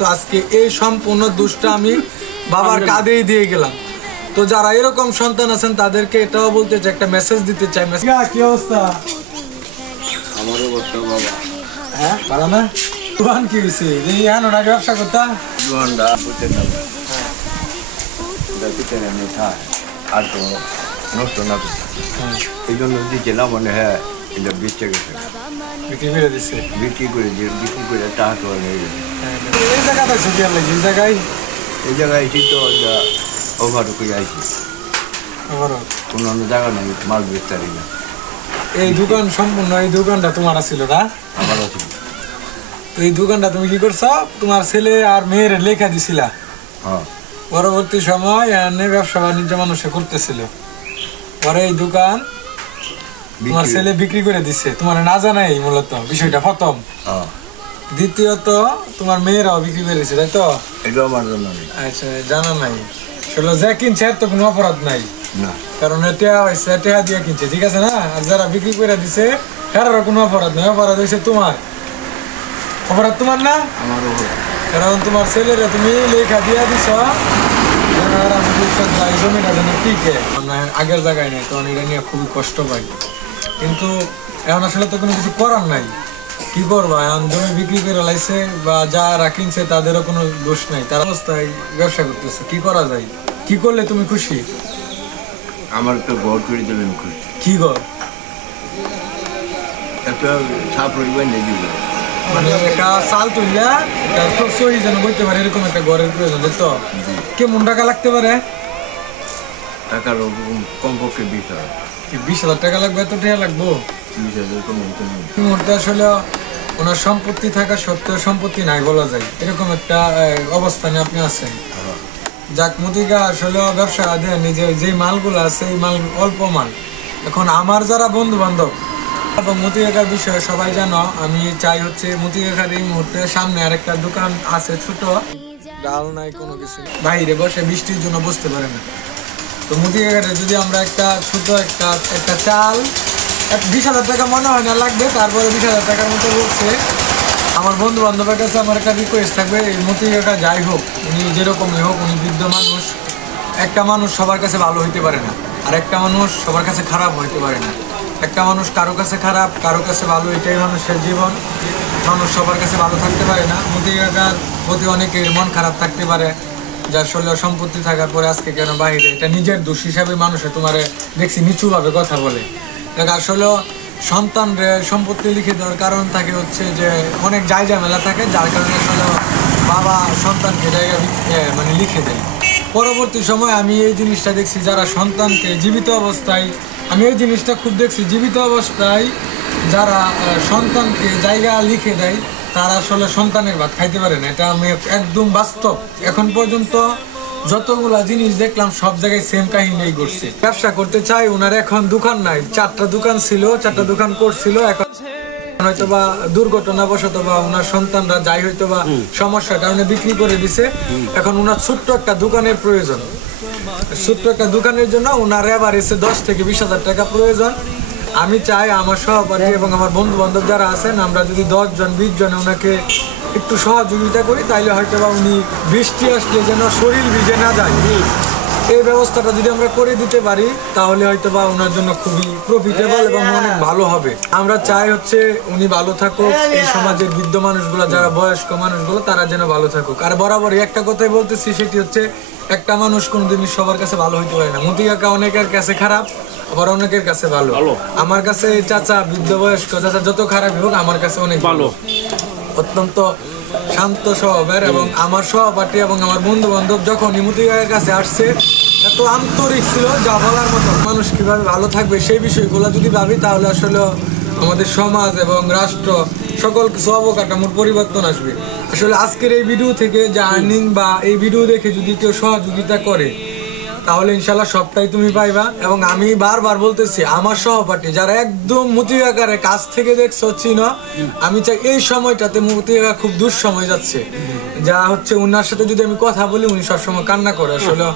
তো আজকে এই সম্পূর্ণ দুষ্টা আমি বাবার কাঁধেই দিয়ে গেলাম। তো যারা এরকম সন্তান আছেন তাদেরকে এটাও বলতে চাই, একটা মেসেজ দিতে চাই। কি অবস্থা? আমার অবস্থা বাবা, হ্যাঁ ভালো না? দোকান কি হয়েছে? জানো না ব্যবসা করতা? দোকানটা বুঝতে না দেখতে নেই থাক আর তো নষ্ট না এই জন্য দিয়েছিলাম মানে হ্যাঁ এটা বেঁচে গেছে, বিক্রি করে দিচ্ছে। বিক্রি করে টাকা তো নেই। এই জায়গাটা ছবি আর লাগে এই জায়গায় এসি তো ওভার করে আইসি, কোনো অন্য জায়গা নেই, মাল বেচতে পারি না। এই দোকান সম্পূর্ণ এই দোকানটা তোমার ছিল না? আমার আছে। তো এই দোকানটা তুমি কি করছো? তোমার ছেলে আর মেয়ের লেখা দিছিলা। হ্যাঁ, পরবর্তী সময় এনে ব্যবসা বাণিজ্য মানুষে করতেছিল, পরে এই দোকান তোমার ছেলে বিক্রি করে দিচ্ছে, তোমার না জানাই মূলত বিষয়টা প্রথম। দ্বিতীয়ত তোমার মেয়েরাও বিক্রি করে দিচ্ছে, তাই তো? এটা আমার জানা নেই। আচ্ছা, জানা নাই। আসলে যা কিনছে তো কোনো অপরাধ নাই না, কারণ টেহা দিয়ে কিনছে, ঠিক আছে না? আর যারা বিক্রি করে দিছে তারারও কোনো অপরাধ নাই। অপরাধ হয়েছে তোমার। অপরাধ তোমার না? আমারও। কারণ তোমার ছেলেরা তুমি লেখা দিয়ে দিছ জমিটা যেন টিকে, আগের জায়গায় নেই, তখন এটা নিয়ে খুবই কষ্ট পাই। কিন্তু এখন আসলে তো কোনো কিছু করার নাই, কি করবা? এখন জমি বিক্রি করে লাইছে বা যারা কিনছে তাদেরও কোনো দোষ নাই, তার অবস্থায় ব্যবসা করতেছে। কি করা যায়? কি করলে তুমি খুশি? আমার একটা ঘর করে দেবেন খুশি। কি ঘর? একটা ছাপ রইবেন নেই দিব, মানে একটা চাল তুললা সহি যেন বলতে পারে এরকম একটা ঘরের প্রয়োজন, তো কেমন টাকা লাগতে পারে? টাকার কমপক্ষে 20,000। 20,000 টাকা লাগবে? এত টাকা লাগবো? 20,000 কম মুহূর্তে আসলে ওনার সম্পত্তি থাকা সত্ত্বেও সম্পত্তি নাই বলা যায়, এরকম একটা অবস্থানে আপনি আছেন। যাক মতিকা আসলে ব্যবসা দেন, নিজের যে মালগুলো আছে এই মাল অল্প মাল। এখন আমার যারা বন্ধু বান্ধব এবং মতিকার বিষয়ে সবাই জানো, আমি চাই হচ্ছে মতিকার এই মুহূর্তে সামনে আরেকটা দোকান আছে ছোট, ডাল নাই কোনো কিছু, বাইরে বসে বৃষ্টির জন্য বসতে পারে না। তো মতিকারে যদি আমরা একটা ছোট একটা চাল 20,000 টাকা মনে হয় না লাগবে, তারপরে 20,000 টাকার মতো বলছে। আমার বন্ধু বান্ধবের কাছে আমার একটা রিকোয়েস্ট থাকবে, এই মতিকাকা যাই হোক, উনি যেরকমই হোক, উনি বৃদ্ধ মানুষ। একটা মানুষ সবার কাছে ভালো হইতে পারে না, আর একটা মানুষ সবার কাছে খারাপ হইতে পারে না। একটা মানুষ কারো কাছে খারাপ, কারো কাছে ভালো, এটাই মানুষের জীবন। মানুষ সবার কাছে ভালো থাকতে পারে না। মতিকাকার প্রতি অনেকের মন খারাপ থাকতে পারে, যার শরীরে সম্পত্তি থাকার পরে আজকে কেন বাহিরে, এটা নিজের দোষ হিসাবে মানুষে তোমারে দেখছি নিচুভাবে কথা বলে। আসলে সন্তানরে সম্পত্তি লিখে দেওয়ার কারণ থাকে হচ্ছে যে অনেক ঝামেলা থাকে, যার কারণে আসলে বাবা সন্তানকে জায়গা মানে লিখে দেয়। পরবর্তী সময় আমি এই জিনিসটা দেখছি, যারা সন্তানকে জীবিত অবস্থায়, আমি এই জিনিসটা খুব দেখছি, জীবিত অবস্থায় যারা সন্তানকে জায়গা লিখে দেয় তারা আসলে সন্তানের ভাত খাইতে পারে না। এটা আমি একদম বাস্তব। এখন পর্যন্ত যতগুলা জিনিস দেখলাম সব জায়গায় সেম কাহিনী করছে। ব্যবসা করতে চাই, ওনার এখন দোকান নাই। 4টা দোকান ছিল, 4টা দোকান করছিল, এখন হয়তো বা দুর্ঘটনাবশত বা ওনার সন্তানরা যাই হয়তো বা সমস্যার কারণে বিক্রি করে দিছে। এখন ওনার ছোট্ট একটা দোকানের প্রয়োজন, ছোট্ট একটা দোকানের জন্য ওনার এভারেজে 10 থেকে 20,000 টাকা প্রয়োজন। আমি চাই আমার সহপাঠী এবং আমার বন্ধু বান্ধব যারা আছেন, আমরা যদি 10 জন 20 জনে ওনাকে একটু সহযোগিতা করি, তাইলে হয়তো বা উনি বৃষ্টি আসলে যেন শরীর ভিজে না যায়, এই ব্যবস্থাটা যদি আমরা করে দিতে পারি তাহলে হয়তো বা ওনার জন্য খুবই প্রফিটেবল এবং অনেক ভালো হবে। আমরা চাই হচ্ছে উনি ভালো থাকুক, এই সমাজের বৃদ্ধ মানুষগুলো, যারা বয়স্ক মানুষগুলো, তারা যেন ভালো থাকুক। আর বরাবরই একটা কথাই বলতেছি, সেটি হচ্ছে একটা মানুষ কোনোদিনই সবার কাছে ভালো হইতে পারে না। মতিকাকা অনেকের কাছে খারাপ, আবার অনেকের কাছে ভালো। আমার কাছে চাচা, বৃদ্ধ বয়স্ক চাচা যত খারাপ হোক, আমার কাছে অনেক ভালো, অত্যন্ত শান্ত স্বভাবের। এবং আমার সহপাঠী এবং আমার বন্ধু বান্ধব যখন মতিকাকার কাছে আসছে, এত আন্তরিক ছিল যা বলার মতো। মানুষ কিভাবে ভালো থাকবে সেই বিষয়গুলো যদি ভাবি, তাহলে আসলে আমাদের সমাজ এবং রাষ্ট্র সকল কিছু অবকাঠামোর পরিবর্তন আসবে। আসলে আজকের এই ভিডিও থেকে যে আর্নিং বা এই ভিডিও দেখে যদি কেউ সহযোগিতা করে, তাহলে ইনশাল্লাহ সবটাই তুমি পাইবা। এবং আমি বারবার বলতেছি, আমার সহপাঠী যারা একদম মতিকাকারের কাছ থেকে দেখছো, চিনো, আমি চাই এই সময়টাতে মতিকাকা খুব দুঃসময় যাচ্ছে, যা হচ্ছে ওনার সাথে যদি আমি কথা বলি, উনি সবসময় কান্না করে আসলে।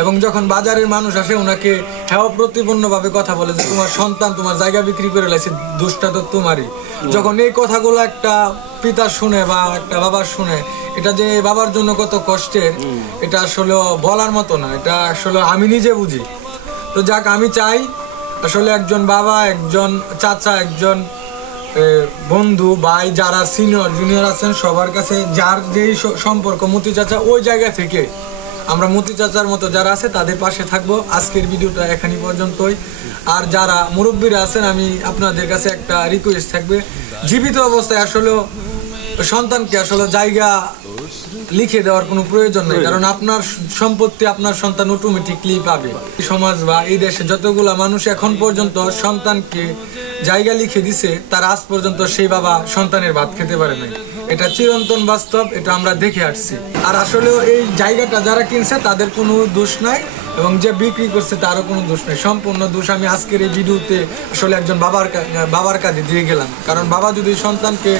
এবং যখন বাজারের মানুষ আসে, ওনাকে হেয় প্রতিপন্ন ভাবে কথা বলে যে তোমার সন্তান তোমার জায়গা বিক্রি করে লাইছে, দোষটা তো তোমারই। যখন এই কথাগুলো একটা পিতা শুনে বা একটা বাবা শুনে, এটা যে বাবার জন্য কত কষ্টের এটা আসলে বলার মতো না, এটা আসলে আমি নিজে বুঝি। তো যাক, আমি চাই আসলে একজন বাবা, একজন চাচা, একজন বন্ধু, ভাই, যারা সিনিয়র জুনিয়র আছেন সবার কাছে যার যেই সম্পর্ক মতি চাচা, ওই জায়গা থেকে আমরা মতি চাচার মতো যারা আছে তাদের পাশে থাকবো। আজকের ভিডিওটা এখানে পর্যন্তই। আর যারা মুরব্বীরা আছেন, আমি আপনাদের কাছে একটা রিকোয়েস্ট থাকবে, জীবিত অবস্থায় আসলে সন্তানকে আসলে জায়গা লিখে দেওয়ার কোনো প্রয়োজন নেই, কারণ আপনার সম্পত্তি আপনার সন্তান অটোমেটিকলি পাবে। সমাজ বা এই দেশে যতগুলা মানুষ এখন পর্যন্ত সন্তানকে জায়গা লিখে দিছে, তার আজ পর্যন্ত সেই বাবা সন্তানের ভাত খেতে পারে নাই। এটা চিরন্তন বাস্তব, এটা আমরা দেখে আসছি। আর আসলে এই জায়গাটা যারা কিনছে তাদের কোনো দোষ নাই, এবং যে বিক্রি করছে তারও কোনো দোষ নেই। সম্পূর্ণ দোষ আমি আজকের এই ভিডিওতে আসলে একজন বাবার কাজে দিয়ে গেলাম। কারণ বাবা যদি সন্তানকে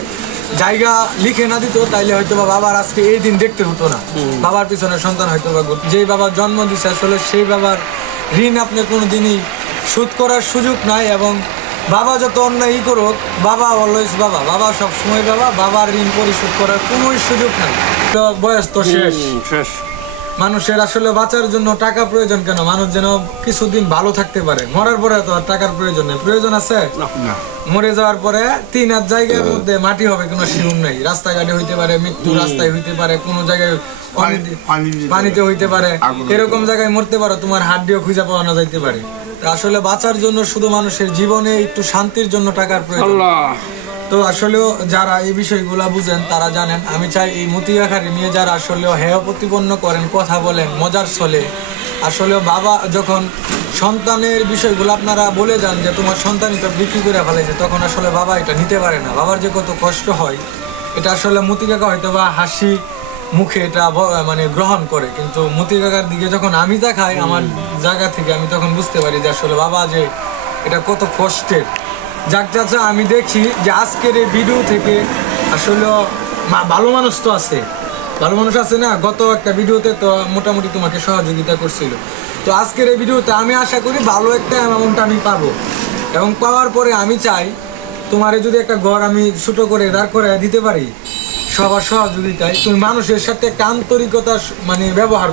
জায়গা লিখে না দিত তাইলে হয়তো বা বাবার আজকে এই দিন দেখতে হতো না। বাবার পিছনে সন্তান হয়তো বা যেই বাবার জন্ম দিচ্ছে আসলে সেই বাবার ঋণ আপনার কোনো দিনই শোধ করার সুযোগ নাই। এবং বাবা যত অন্যায় করুক, বাবা অলওয়েজ বাবা, বাবা সবসময় বাবা, বাবার ঋণ পরিশোধ করার কোনো সুযোগ নাই। তো বয়স তো শেষ। মানুষের আসলে বাঁচার জন্য টাকা প্রয়োজন কেন? মানুষ যেন কিছুদিন ভালো থাকতে পারে। মরার পরে তো আর টাকার প্রয়োজন নেই। প্রয়োজন আছে? মরে যাওয়ার পরে 3 হাত জায়গার মধ্যে মাটি হবে, কোনো শিরুম নাই। রাস্তাঘাটে হইতে পারে, মৃত্যু রাস্তায় হইতে পারে, কোনো জায়গায় পানিতে হইতে পারে, এরকম জায়গায় মরতে পারো, তোমার হাড্ডিও খুঁজে পাওয়া না যাইতে পারে। আসলে বাঁচার জন্য শুধু মানুষের জীবনে একটু শান্তির জন্য টাকার প্রয়োজন। তো আসলেও যারা এই বিষয়গুলা বুঝেন তারা জানেন, আমি চাই এই মতিগাখারি নিয়ে যারা আসলে হেয় প্রতিপন্ন করেন, কথা বলেন মজার ছলে, আসলে বাবা যখন সন্তানের বিষয়গুলো আপনারা বলে যান যে তোমার সন্তানই তো বিক্রি করে ফেলেছে, তখন আসলে বাবা এটা নিতে পারে না। বাবার যে কত কষ্ট হয় এটা আসলে মতিকাকা হয়তো বা হাসি মুখে এটা মানে গ্রহণ করে, কিন্তু মতিকাকার দিকে যখন আমি তাকাই আমার জায়গা থেকে, আমি তখন বুঝতে পারি যে আসলে বাবা যে এটা কত কষ্টের। যাক চাচা, আমি দেখি যে আজকের এই ভিডিও থেকে আসলে ভালো মানুষ তো আছে, ভালো মানুষ আছে না? গত একটা ভিডিওতে তো মোটামুটি তোমাকে সহযোগিতা করছিল। তো আজকের এই ভিডিওতে আমি আশা করি ভালো একটা অ্যামাউন্ট আমি পাবো, এবং পাওয়ার পরে আমি চাই তোমারে যদি একটা ঘর আমি ছোট করে দাঁড় করে দিতে পারি সবার সহযোগিতায়, তুমি মানুষের সাথে একটা আন্তরিকতা মানে ব্যবহার